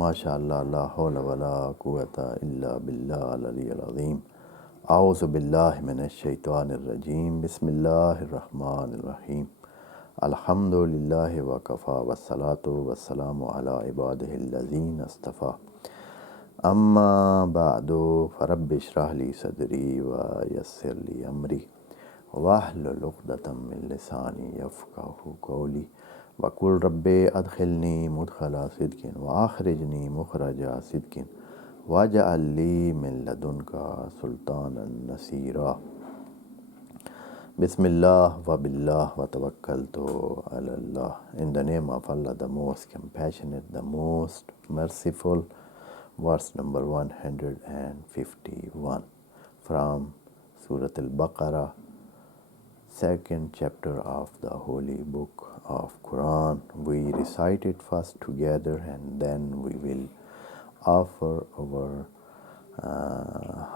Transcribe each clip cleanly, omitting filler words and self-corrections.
MashaAllah, la hawla wa la quwwata illa billah al-aliyyil azim. A'udhu billahi minash shaitanir rajim. Bismillahir rahmanir rahim. Alhamdulillahi wa kafa wa salatu wa salamu ala ibadihi allazina astafa. Amma ba'du, farabbi shrah li sadri wa yassir li amri wahlul uqdatam min lisani yafqahu qawli wa qul rabbi adkhilni mudkhala sidqin wa akhrijni mukhraja sidqin waj'al li min ladunka sultanan nasira. Bismillah wa billah wa tawakkaltu ala Allah. In the name of Allah, the most compassionate, the most merciful. Verse number 151 from Surah Al-Baqarah, second chapter of the holy book of Quran. We recite it first together and then we will offer our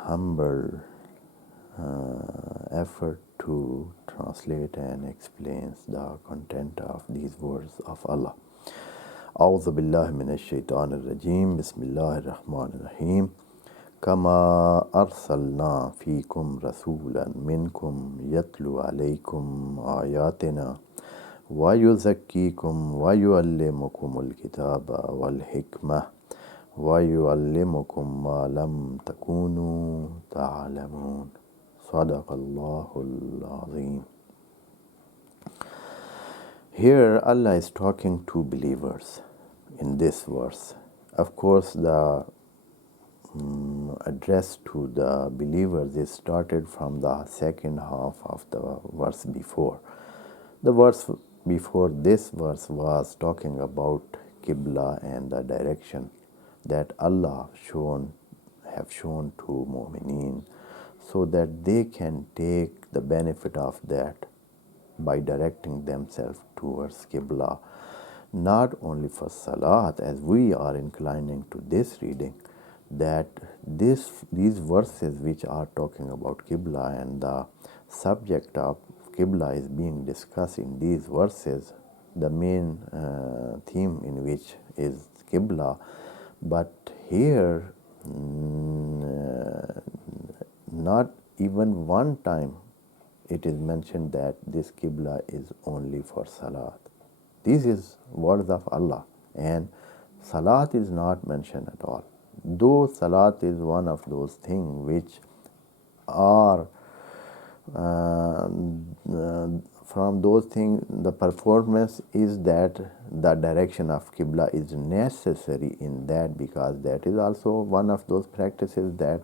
humble effort to translate and explain the content of these words of Allah. أعوذ بالله من الشيطان الرجيم. بسم الله الرحمن الرحيم. كما أرسلنا فيكم رسولا منكم يتلو عليكم آياتنا ويزكيكم ويعلمكم الكتاب والحكمة ويعلمكم ما لم تكونوا تعلمون. صدق الله العظيم. Here Allah is talking to believers in this verse. Of course, the address to the believers is started from the second half of the verse before. The verse before this verse was talking about Qibla and the direction that Allah have shown to Mu'mineen so that they can take the benefit of that by directing themselves towards Qibla, not only for Salat, as we are inclining to this reading, that these verses which are talking about Qibla and the subject of Qibla is being discussed in these verses, the main theme in which is Qibla, but here not even one time it is mentioned that this Qibla is only for Salat. This is words of Allah, and Salat is not mentioned at all. Though Salat is one of those things which are from those things, the performance is that the direction of Qibla is necessary in that, because that is also one of those practices that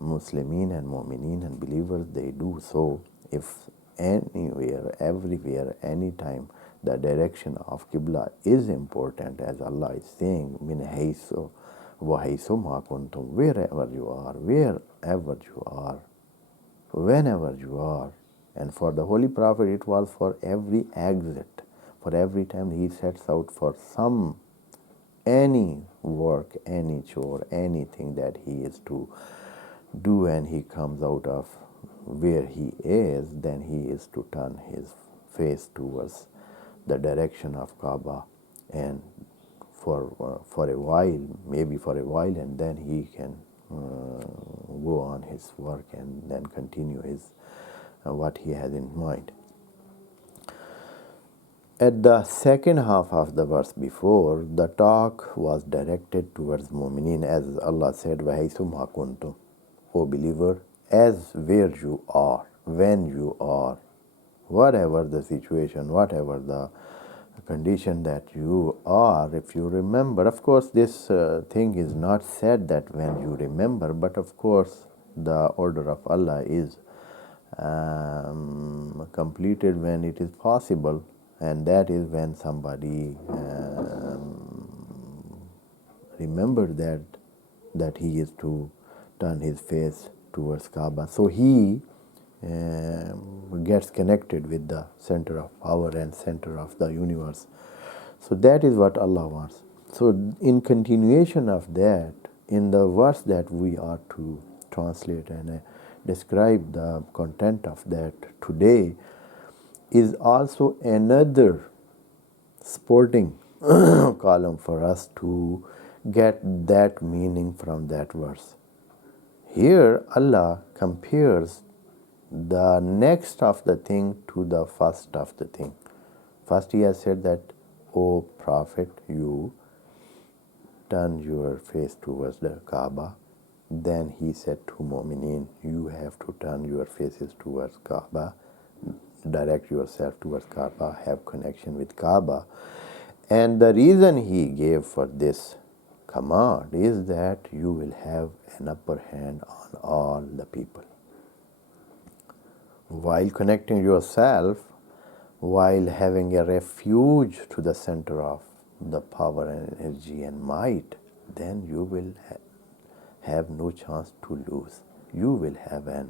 Muslimin and Mu'mineen and believers they do. So if anywhere, everywhere, anytime the direction of Qibla is important, as Allah is saying, min haysu wa haysu ma kuntum, wherever you are, whenever you are. And for the Holy Prophet it was for every exit, for every time he sets out for any work, any chore, anything that he is to do, and he comes out of where he is, then he is to turn his face towards the direction of Kaaba, and for a while, maybe for a while, and then he can go on his work and then continue his what he has in mind. At the second half of the verse before, the talk was directed towards Mu'mineen, as Allah said, وَحَيْثُ مَا كُنْتُمْ, O believer, as where you are, when you are, whatever the situation, whatever the condition that you are, if you remember. Of course, this thing is not said that when you remember, but of course the order of Allah is completed when it is possible, and that is when somebody remember that he is to turn his face towards Kaaba. So he gets connected with the center of power and center of the universe. So that is what Allah wants. So in continuation of that, in the verse that we are to translate and describe the content of that today, is also another sporting column for us to get that meaning from that verse. Here Allah compares the next of the thing to the first of the thing. First he has said that, O Prophet, you turn your face towards the Kaaba. Then he said to Mu'mineen, you have to turn your faces towards Kaaba, direct yourself towards Kaaba, have connection with Kaaba. And the reason he gave for this command is that you will have an upper hand on all the people. While connecting yourself, while having a refuge to the center of the power and energy and might, then you will have no chance to lose. You will have a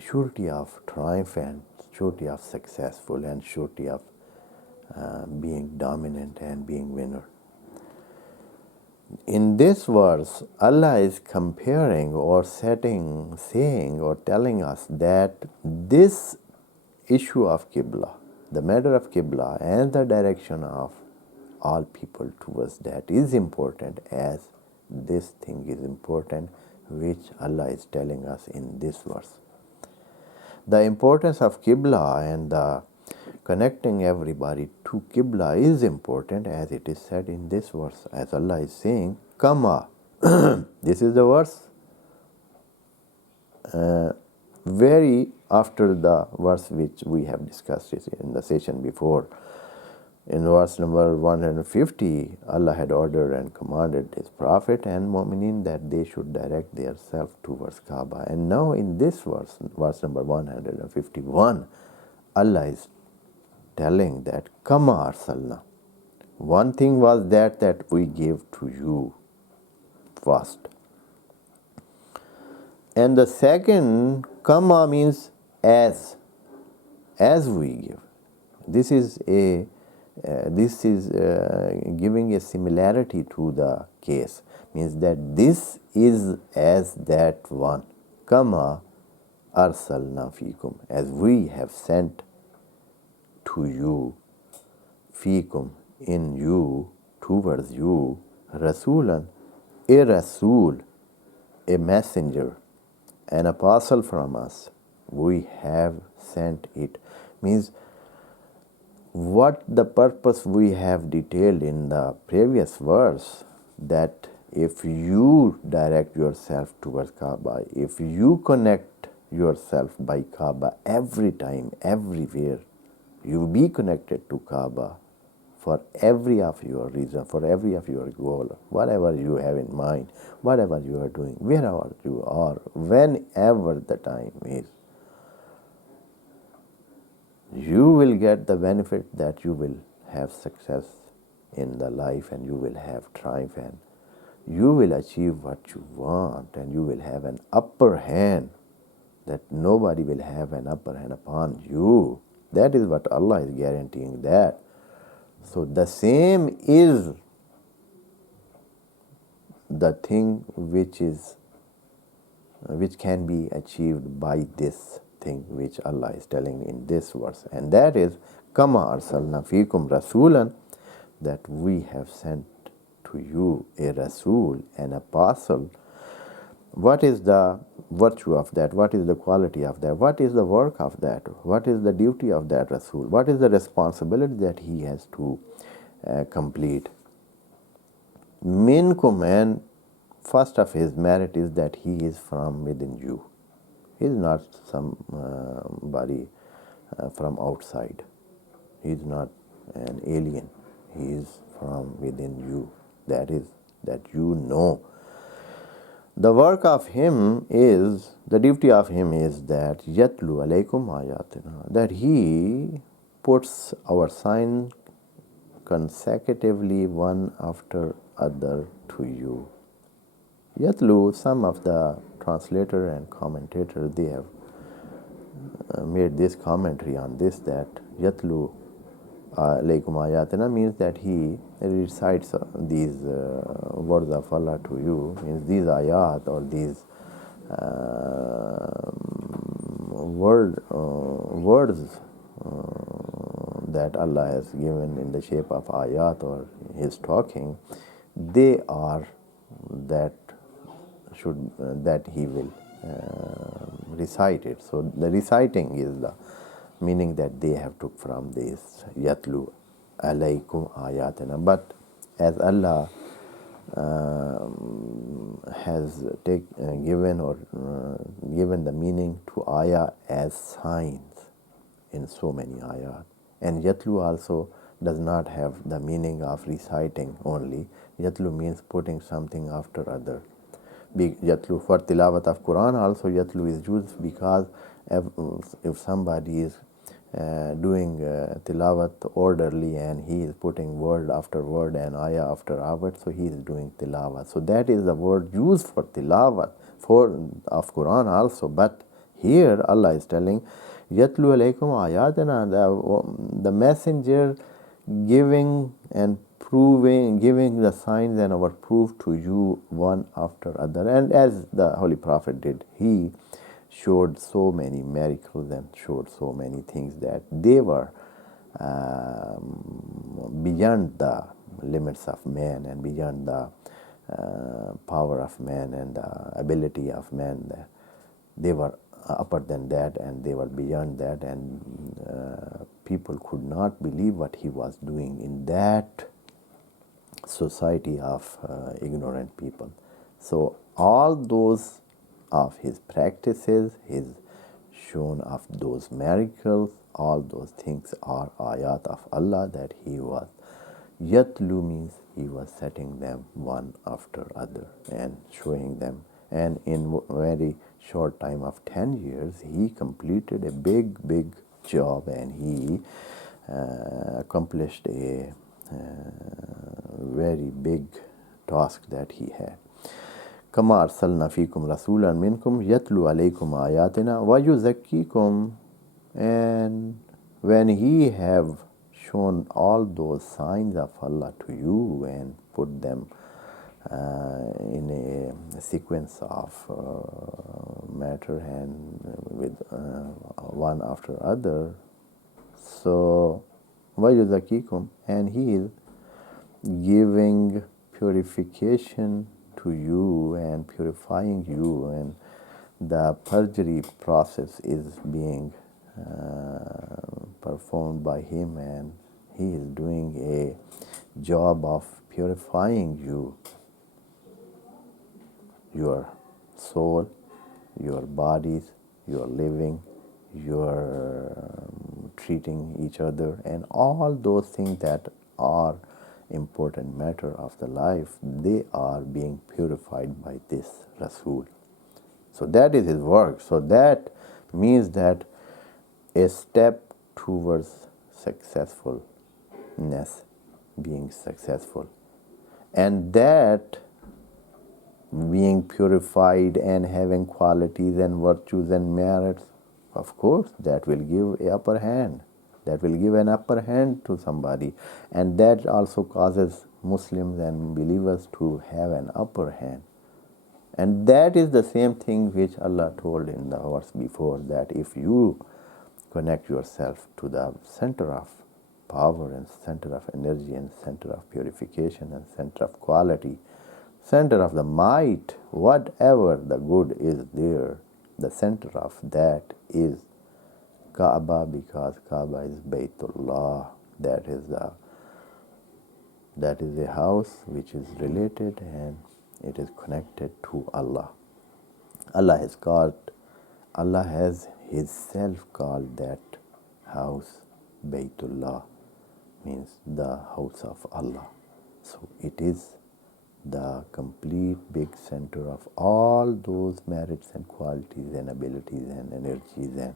surety of triumph and surety of successful and surety of being dominant and being winner. In this verse, Allah is comparing or saying or telling us that this issue of Qibla, the matter of Qibla and the direction of all people towards that is important, as this thing is important which Allah is telling us in this verse. The importance of Qibla and the connecting everybody to Qibla is important, as it is said in this verse, as Allah is saying, Kama. This is the verse very after the verse which we have discussed in the session before. In verse number 150, Allah had ordered and commanded His Prophet and Mu'mineen that they should direct themselves towards Kaaba. And now in this verse, verse number 151, Allah is telling that, Kama arsalna. One thing was that we gave to you first. And the second, Kama means as we give. This is giving a similarity to the case, means that this is as that one. Kama arsalna fikum, as we have sent to you, fikum, in you, towards you, rasulan, a rasul, a messenger, an apostle from us. We have sent it. Means what the purpose we have detailed in the previous verse, that if you direct yourself towards Kaaba, if you connect yourself by Kaaba every time, everywhere, you be connected to Kaaba for every of your reason, for every of your goal, whatever you have in mind, whatever you are doing, wherever you are, whenever the time is, you will get the benefit that you will have success in the life, and you will have triumph, and you will achieve what you want, and you will have an upper hand that nobody will have an upper hand upon you. That is what Allah is guaranteeing that. So the same is the thing which can be achieved by this thing which Allah is telling in this verse, and that is, Kama arsalna fikum rasulan, that we have sent to you a rasul, an apostle. What is the virtue of that? What is the quality of that? What is the work of that? What is the duty of that rasul? What is the responsibility that he has to complete? Minkum, and first of his merit is that he is from within you. He is not somebody from outside. He is not an alien. He is from within you. That is, that you know. The work of him is, the duty of him is that yatlu alaykum ayatina, that he puts our sign consecutively one after other to you. Yatlu, some of the translator and commentator, they have made this commentary on this, that yatlu alaykum ayatina means that he recites these words of Allah to you, means these ayat or these words that Allah has given in the shape of ayat or His talking, they are that that He will recite it. So the reciting is the meaning that they have took from this yatlu alaykum ayatina. But as Allah has given the meaning to ayah as signs in so many ayat, and yatlu also does not have the meaning of reciting only. Yatlu means putting something after other. Yatlu for tilawat of Quran also yatlu is used because if somebody is doing tilawat orderly and he is putting word after word and ayah after ayah, so he is doing tilawat. So that is the word used for tilawat of Quran also. But here Allah is telling yatlu alaykum ayatana, the messenger giving and giving the signs and our proof to you one after other. And as the Holy Prophet did, he showed so many miracles and showed so many things that they were beyond the limits of man and beyond the power of man and the ability of man. They were upper than that and they were beyond that, and people could not believe what he was doing in that society of ignorant people. So all those of his practices, his shown of those miracles, all those things are ayat of Allah that he was. Yatlu means he was setting them one after other and showing them. And in very short time of 10 years, he completed a big job, and he accomplished a very big task that he had. Kama arsalna fikum rasulan minkum yatlu alaykum ayatina wa yuzakkikum. And when he have shown all those signs of Allah to you and put them in a sequence of matter and with one after other, so vayuzakikum, and he is giving purification to you and purifying you, and the purgery process is being performed by him, and he is doing a job of purifying you, your soul, your bodies, your living, your treating each other, and all those things that are important matter of the life, they are being purified by this Rasul. So that is his work. So that means that a step towards successfulness, being successful, and that being purified and having qualities and virtues and merits, of course, that will give an upper hand. That will give an upper hand to somebody. And that also causes Muslims and believers to have an upper hand. And that is the same thing which Allah told in the verse before, that if you connect yourself to the center of power and center of energy and center of purification and center of quality, center of the might, whatever the good is there, the center of that is Kaaba, because Kaaba is Baytullah. That is a house which is related and it is connected to Allah. Allah has Himself called that house Baytullah, means the house of Allah. So it is the complete big center of all those merits and qualities and abilities and energies and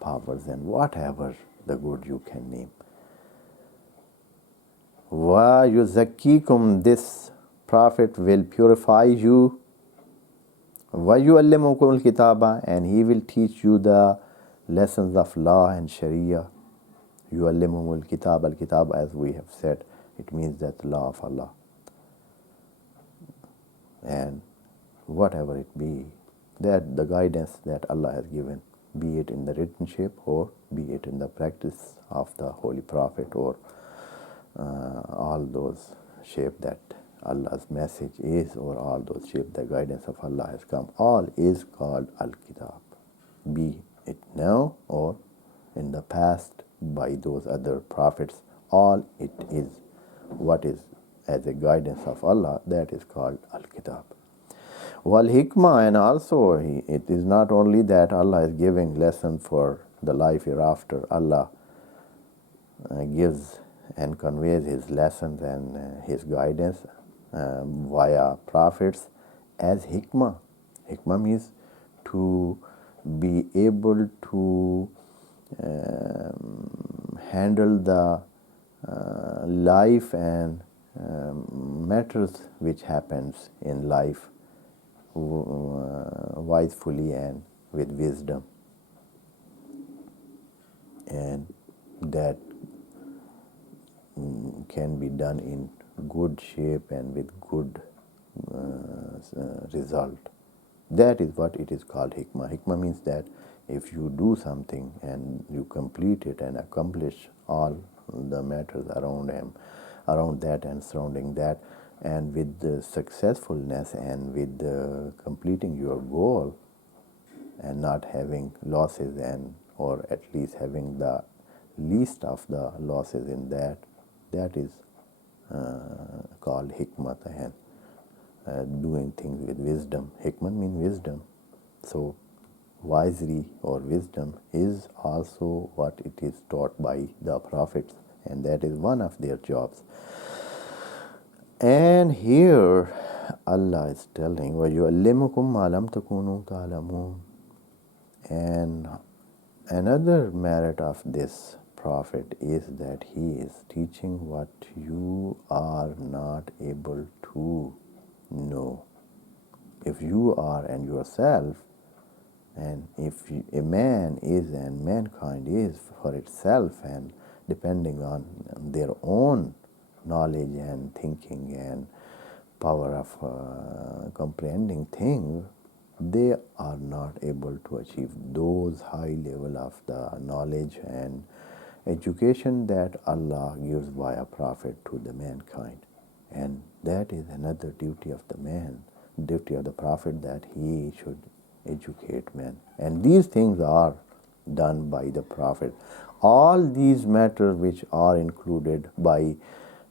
powers and whatever the good you can name. Wa yuzakkikum, this Prophet will purify you. Wa yuallimukum al-kitaba, and he will teach you the lessons of law and Sharia. Yuallimukum al-kitab, al-kitab, as we have said, it means that law of Allah. And whatever it be, that the guidance that Allah has given, be it in the written shape or be it in the practice of the Holy Prophet or all those shape that Allah's message is, or all those shape the guidance of Allah has come, all is called Al-Kitab, be it now or in the past by those other prophets. All it is what is as a guidance of Allah, that is called Al-Kitab. Wal Hikmah, and also it is not only that Allah is giving lesson for the life hereafter. Allah gives and conveys His lessons and His guidance via prophets as Hikmah. Hikmah means to be able to handle the life and matters which happens in life wisely and with wisdom, and that can be done in good shape and with good result. That is what it is called Hikmah. Hikmah means that if you do something and you complete it and accomplish all the matters around that and surrounding that, and with the successfulness and with completing your goal and not having losses, and or at least having the least of the losses in that, that is called Hikmah, and doing things with wisdom. Hikmah means wisdom. So wisely or wisdom is also what it is taught by the prophets, and that is one of their jobs. And here Allah is telling, وَيُعَلِّمُكُمْ مَا لَمْ تَكُونُوا تَعْلَمُونَ. And another merit of this prophet is that he is teaching what you are not able to know. If you are and yourself, and if a man is and mankind is for itself, and depending on their own knowledge and thinking and power of comprehending things, they are not able to achieve those high level of the knowledge and education that Allah gives via prophet to the mankind. And that is another duty of the man, duty of the prophet, that he should educate men. And these things are done by the prophet. All these matters which are included by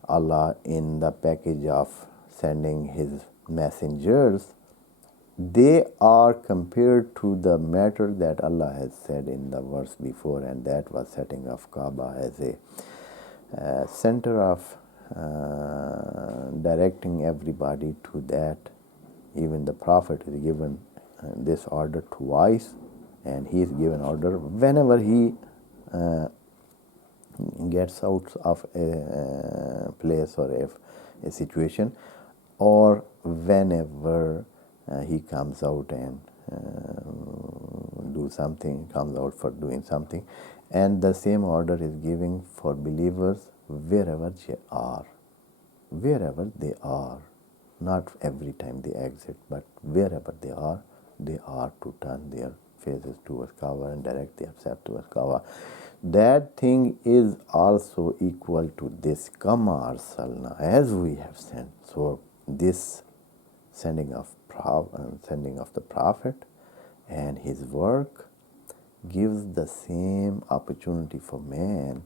Allah in the package of sending His messengers, they are compared to the matter that Allah has said in the verse before, and that was setting of Kaaba as a center of directing everybody to that. Even the prophet is given this order twice, and he is given order whenever he gets out of a place or a situation, or whenever he comes out and do something, comes out for doing something. And the same order is given for believers wherever they are, not every time they exit, but wherever they are to turn their faces towards Kaaba and direct themselves towards Kaaba. That thing is also equal to this Kama Arsalna, as we have sent. So this sending of the prophet and his work gives the same opportunity for man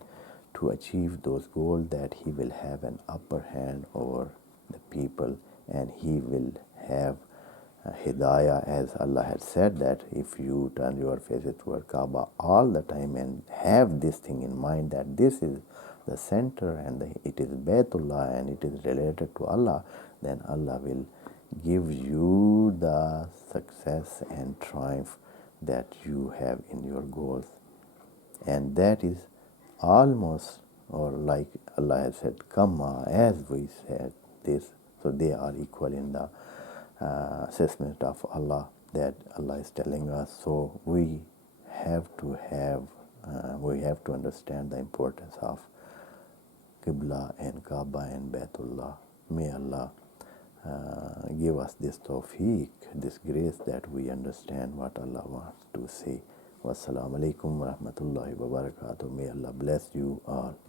to achieve those goals, that he will have an upper hand over the people, and he will have hidayah, as Allah had said, that if you turn your faces toward Kaaba all the time and have this thing in mind, that this is the center and it is Baytullah and it is related to Allah, then Allah will give you the success and triumph that you have in your goals. And that is almost, or like Allah has said, Kama, as we said this. So they are equal in the assessment of Allah, that Allah is telling us. So we have to understand the importance of Qibla and Kaaba and Baytullah. May Allah give us this tawfiq, this grace, that we understand what Allah wants to say. Wassalamu alaikum wa rahmatullahi wa barakatuh. May Allah bless you all.